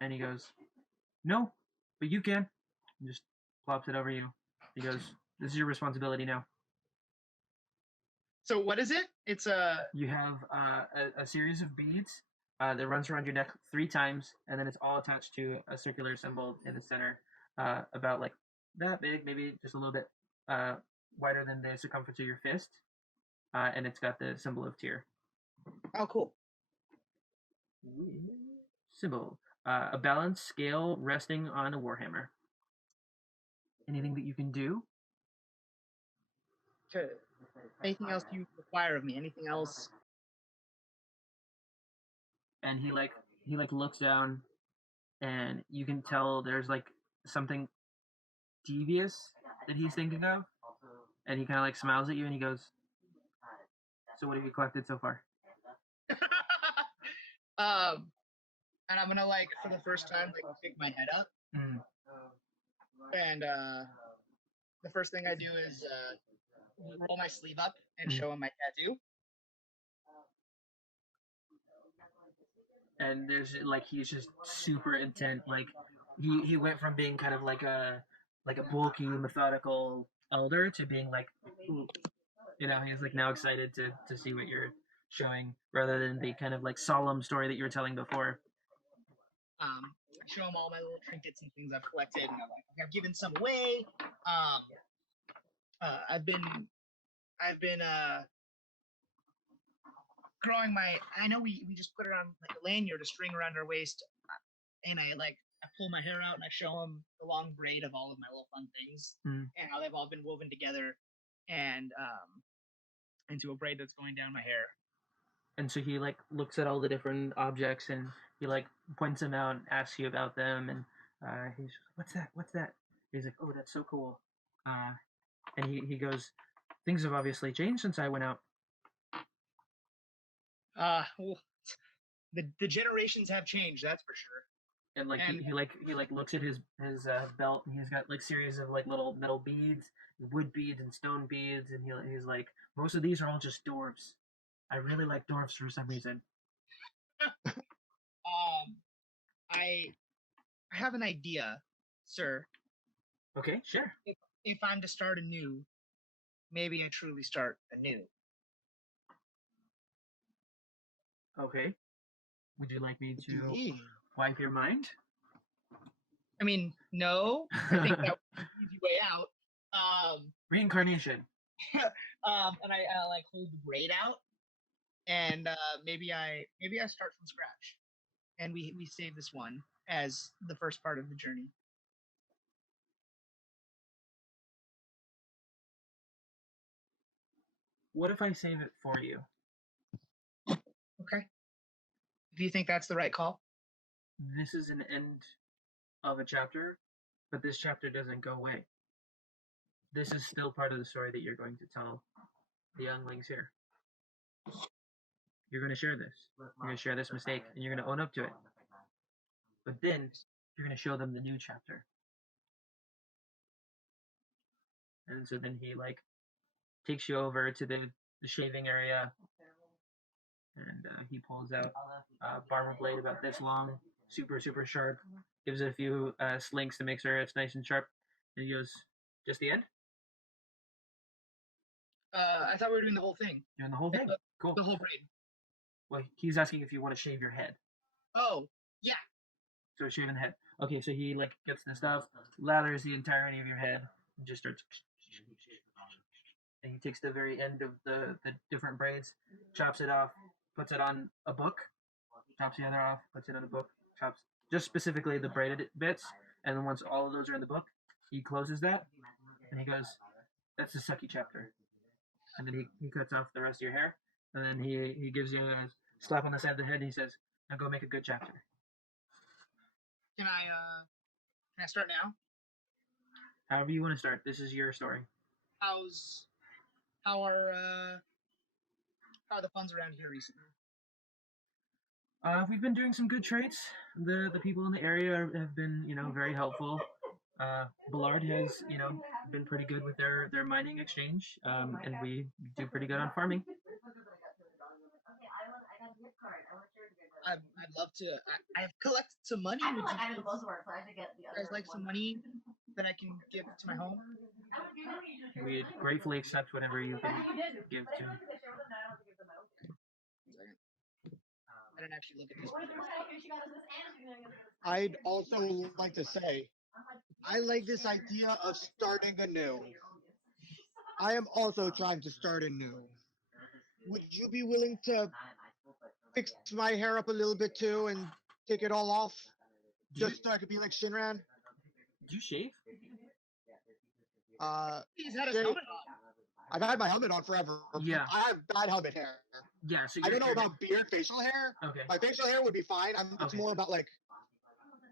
and he goes, no, but you can. And just plops it over you. He goes, this is your responsibility now. So what is it? It's You have a series of beads that runs around your neck 3 times, and then it's all attached to a circular symbol in the center, about like that big, maybe just a little bit wider than the circumference of your fist, and it's got the symbol of tear. Oh, cool. Symbol. A balanced scale resting on a warhammer. Anything that you can do? Anything else you require of me? Anything else? And he looks down, and you can tell there's like something devious that he's thinking of, and he kind of like smiles at you, and he goes, so what have you collected so far? And I'm gonna like for the first time like pick my head up, and the first thing I do is roll my sleeve up and show him my tattoo. And there's like he's just super intent. Like he went from being kind of like a bulky, methodical elder to being like, he's like now excited to see what you're showing rather than the kind of like solemn story that you were telling before. I show him all my little trinkets and things I've collected, and I'm like, I've given some away. I've been growing my. I know we just put it on like a lanyard, a string around our waist, and I pull my hair out and I show him the long braid of all of my little fun things and how they've all been woven together and into a braid that's going down my hair. And so he like looks at all the different objects, and he like points them out and asks you about them, and he's like, what's that? He's like, oh, that's so cool. And he goes, things have obviously changed since I went out. Well, the generations have changed, that's for sure. And like he looks at his belt, and he's got like series of like little metal beads, wood beads, and stone beads, and he's like, most of these are all just dwarves. I really like dwarves for some reason. I have an idea, sir. Okay, sure. If I'm to start anew, maybe I truly start anew. Okay. Would you like me to wipe your mind? I mean, no. I think that would be an easy way out. Reincarnation. And I like hold the braid out, and maybe I start from scratch, and we save this one as the first part of the journey. What if I save it for you? Okay. Do you think that's the right call? This is an end of a chapter, but this chapter doesn't go away. This is still part of the story that you're going to tell the younglings here. You're going to share this. You're going to share this mistake, and you're going to own up to it. But then you're going to show them the new chapter. And so then he like takes you over to the shaving area, and he pulls out a barber blade about this long, super sharp. Gives it a few slinks to make sure it's nice and sharp. And he goes, "Just the end? I thought we were doing the whole thing. Doing the whole thing? Cool. The whole braid. Well, he's asking if you want to shave your head. Oh, yeah. So shaving the head. Okay, so he like gets the stuff, lathers the entirety of your head, and just starts. And he takes the very end of the different braids, chops it off, puts it on a book, chops the other off, puts it on a book, chops just specifically the braided bits, and then once all of those are in the book, he closes that, and he goes, "That's the sucky chapter." And then he cuts off the rest of your hair, and then he gives you a slap on the side of the head, and he says, "Now go make a good chapter." Can I start now? However you want to start. This is your story. How are the funds around here recently? We've been doing some good trades. The people in the area have been, very helpful. Ballard has, been pretty good with their mining exchange, and we do pretty good on farming. I'd love to. I've collected some money. Would you guys like some money that I can give to my home? We'd gratefully accept whatever you can give to. I didn't actually look at this. I'd also like to say, I like this idea of starting anew. I am also trying to start anew. Would you be willing to fix my hair up a little bit too and take it all off? Just so I could be like Shinran? Do you shave? He's had his shave- helmet on. I've had my helmet on forever. Yeah. I have bad helmet hair. Yeah, so I don't know about beard, facial hair. Okay. My facial hair would be fine. It's more about like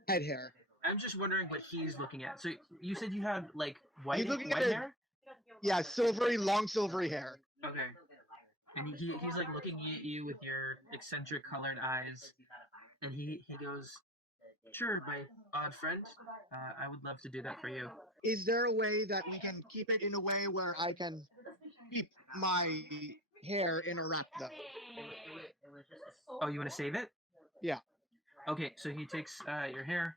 head hair. I'm just wondering what he's looking at. So you said you had like white looking white at hair? Yeah, long silvery hair. Okay. And he's like looking at you with your eccentric colored eyes, and he goes, "Sure, my odd friend, I would love to do that for you." Is there a way that we can keep it in a way where I can keep my hair in a wrap though? Oh, you want to save it? Yeah. Okay, so he takes your hair,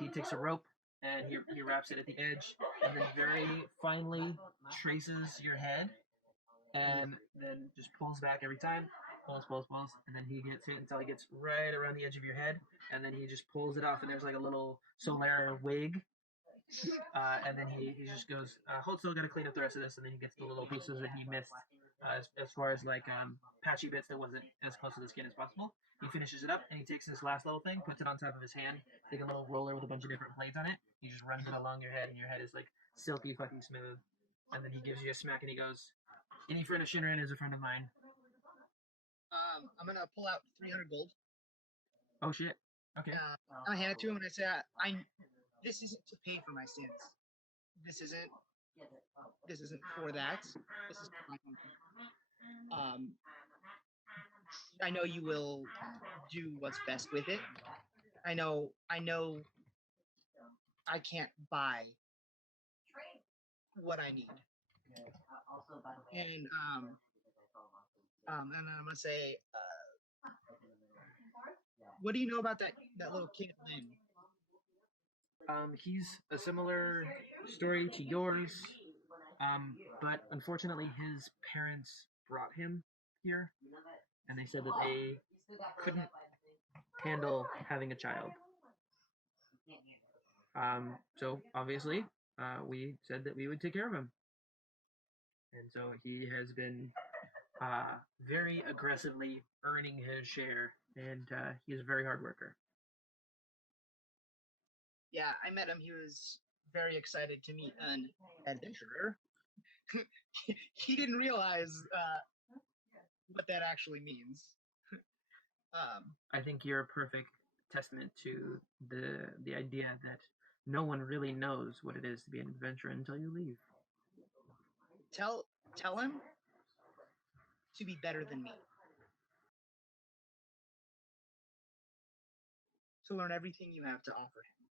he takes a rope, and he wraps it at the edge, and then very finely traces your head, and then just pulls back every time, pulls, and then he gets it until he gets right around the edge of your head, and then he just pulls it off, and there's like a little Solaire wig, and then he just goes, hold still, gotta clean up the rest of this, and then he gets the little pieces that he missed, as far as like patchy bits that wasn't as close to the skin as possible. He finishes it up, and he takes this last little thing, puts it on top of his hand, like a little roller with a bunch of different blades on it. He just runs it along your head, and your head is like silky fucking smooth. And then he gives you a smack, and he goes, "Any friend of Shinran is a friend of mine." I'm gonna pull out 300 gold. Oh shit. Okay. I'm gonna hand it to him, and I say, this isn't to pay for my sins. This isn't for that. This is for my company. I know you will do what's best with it. I know I can't buy what I need. And and I'm gonna say, what do you know about that little kid Lynn? He's a similar story to yours, but unfortunately his parents brought him here, and they said that they couldn't handle having a child. So obviously, we said that we would take care of him, and so he has been very aggressively earning his share, and he's a very hard worker. Yeah, I met him. He was very excited to meet an adventurer. He didn't realize what that actually means. I think you're a perfect testament to the idea that no one really knows what it is to be an adventurer until you leave. Tell him to be better than me. To learn everything you have to offer him.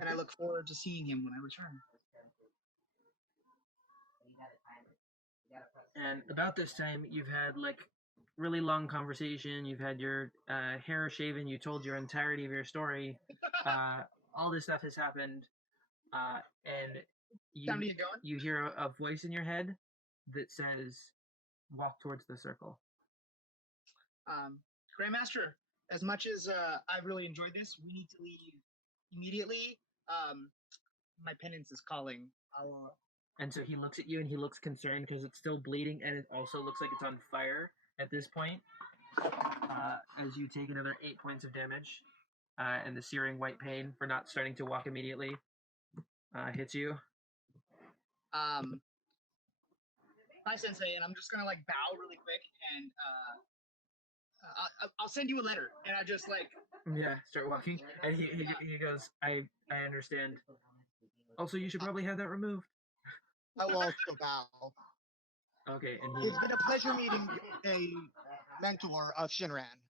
And I look forward to seeing him when I return. And about this time, you've had like really long conversation. You've had your hair shaven. You told your entirety of your story. All this stuff has happened, and Time to get going. you hear a voice in your head that says, "Walk towards the circle." Grandmaster, as much as I really enjoyed this, we need to leave immediately. My penance is calling. And so he looks at you and he looks concerned because it's still bleeding and it also looks like it's on fire at this point. As you take another 8 points of damage, and the searing white pain for not starting to walk immediately hits you. Hi, Sensei, and I'm just gonna like bow really quick and I'll send you a letter, and I just like start walking, and he goes, I understand. Also, you should probably have that removed. I will also bow. Okay, and It's been a pleasure meeting a mentor of Shinran.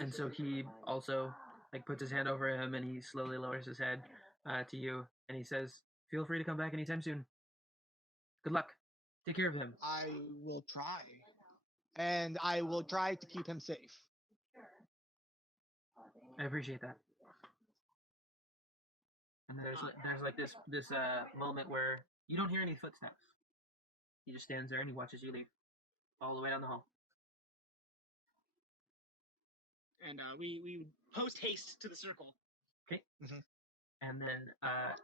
And so he also like puts his hand over him and he slowly lowers his head to you and he says, "Feel free to come back anytime soon. Good luck. Take care of him." I will try. And I will try to keep him safe. I appreciate that. And there's like this moment where you don't hear any footsteps. He just stands there and he watches you leave all the way down the hall. And we post haste to the circle. Okay. And then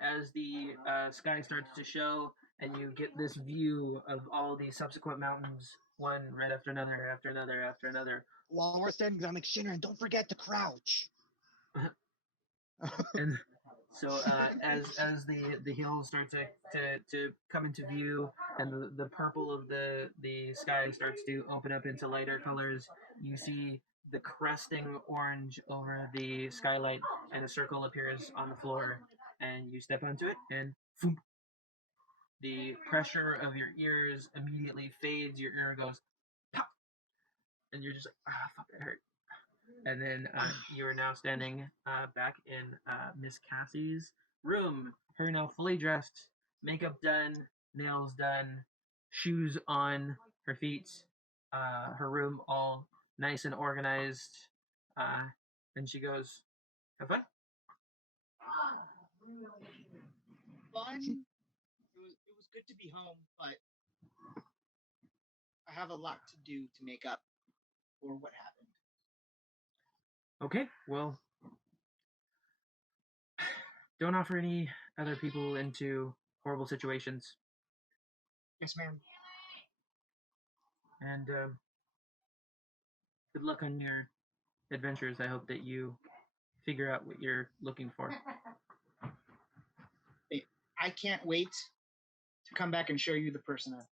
as the sky starts to show and you get this view of all these subsequent mountains, one right after another, after another, after another. While we're standing there, I'm like, Shinran, don't forget to crouch. And so as the hills start to come into view and the purple of the sky starts to open up into lighter colors, you see the cresting orange over the skylight and a circle appears on the floor and you step onto it and boom, the pressure of your ears immediately fades, your ear goes pop, and you're just like, fuck, it hurt. And then you are now standing back in Miss Cassie's room. Her now fully dressed, makeup done, nails done, shoes on her feet, her room all nice and organized. And she goes, "Have fun." Fun. It was good to be home, but I have a lot to do to make up for what happened. Okay, well, don't offer any other people into horrible situations. Yes, ma'am. And good luck on your adventures. I hope that you figure out what you're looking for. I can't wait to come back and show you the person I've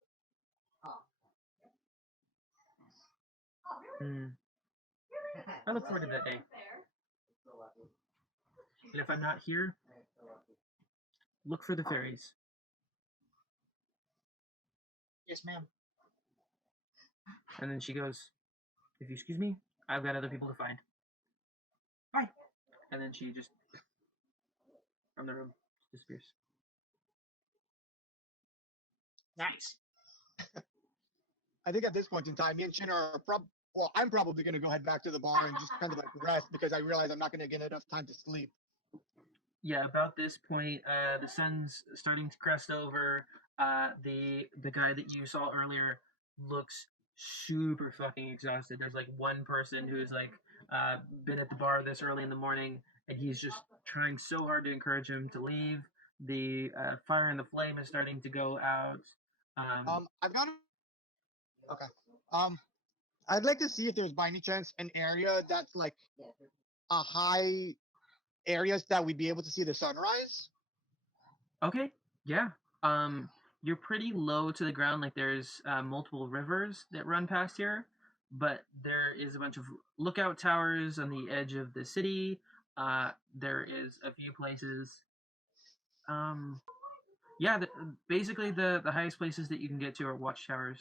I look forward to that day. And if I'm not here, look for the fairies. Yes, ma'am. And then she goes, "If you excuse me, I've got other people to find. Bye." And then she just, from the room, disappears. Nice. I think at this point in time, me and Shin are I'm probably going to go head back to the bar and just kind of like rest because I realize I'm not going to get enough time to sleep. Yeah, about this point, the sun's starting to crest over. The guy that you saw earlier looks super fucking exhausted. There's like one person who's like been at the bar this early in the morning, and he's just trying so hard to encourage him to leave. The fire and the flame is starting to go out. I've got. Okay. I'd like to see if there's by any chance an area that's like a high areas that we'd be able to see the sunrise. Okay, yeah. You're pretty low to the ground. Like there's multiple rivers that run past here, but there is a bunch of lookout towers on the edge of the city. There is a few places. Yeah, basically the highest places that you can get to are watchtowers.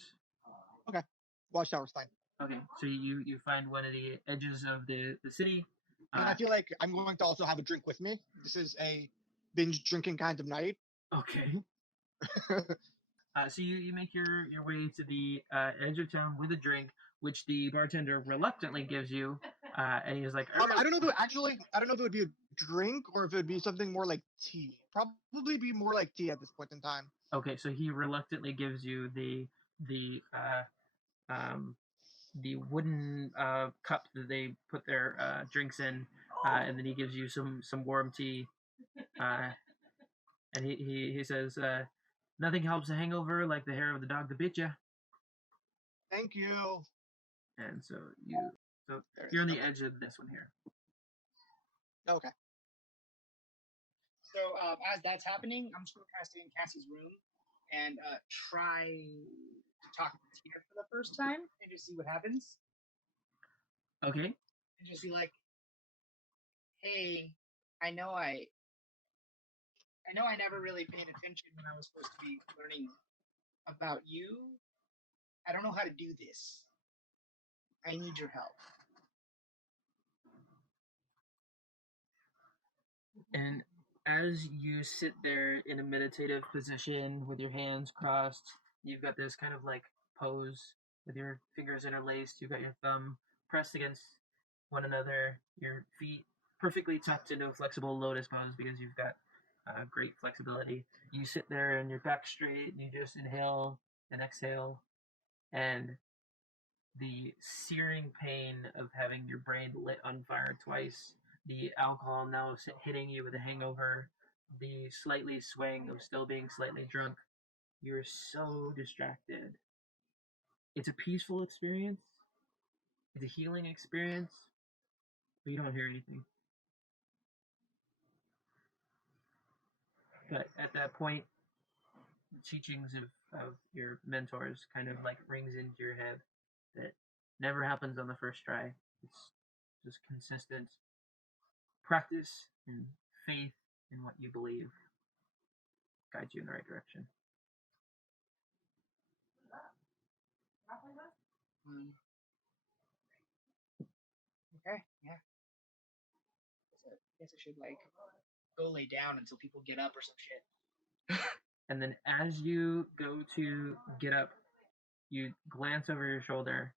Okay, watchtower's fine. Okay, so you find one of the edges of the city. And I feel like I'm going to also have a drink with me. This is a binge drinking kind of night. Okay. So you make your way to the edge of town with a drink, which the bartender reluctantly gives you, and he's like, I don't know if it, actually, I don't know if it would be a drink or if it would be something more like tea. Probably be more like tea at this point in time. Okay, so he reluctantly gives you the wooden cup that they put their drinks in, and then he gives you some warm tea, and he says, nothing helps a hangover like the hair of the dog that bit you. Thank you. And so you're on the edge of this one here. Okay. So as that's happening, I'm just going to kind of stay in Cassie's room and try to talk to Tia for the first time and just see what happens. Okay. And just be like, "Hey, I know I never really paid attention when I was supposed to be learning about you. I don't know how to do this. I need your help." And as you sit there in a meditative position with your hands crossed, you've got this kind of like pose with your fingers interlaced. You've got your thumb pressed against one another, your feet perfectly tucked into a flexible lotus pose because you've got great flexibility. You sit there and your back straight, and you just inhale and exhale, and the searing pain of having your brain lit on fire twice, the alcohol now hitting you with a hangover, the slightly swaying of still being slightly drunk. You're so distracted. It's a peaceful experience, it's a healing experience, but you don't hear anything. But at that point, the teachings of your mentors kind of like rings into your head that never happens on the first try. It's just consistent practice and faith in what you believe guides you in the right direction. Okay, yeah. I guess I should like go lay down until people get up or some shit. And then as you go to get up, you glance over your shoulder,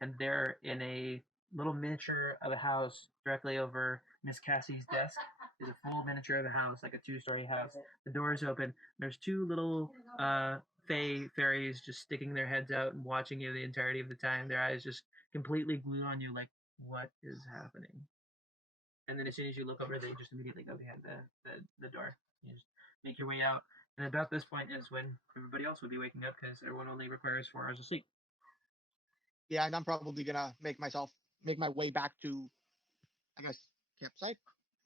and there in a little miniature of a house directly over Miss Cassie's desk is a full miniature of a house, like a two-story house. The door is open. There's two little fairies just sticking their heads out and watching you the entirety of the time. Their eyes just completely glued on you, like, what is happening? And then as soon as you look over, they just immediately go behind the door. You just make your way out. And about this point is when everybody else would be waking up because everyone only requires 4 hours of sleep. Yeah, and I'm probably gonna make my way back to, I guess, campsite.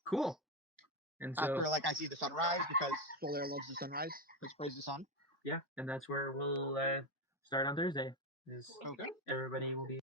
Cool. And so after like I see the sunrise because Solar loves the sunrise. Let's praise the sun. yeah, and that's where we'll start on Thursday. Okay. Everybody will be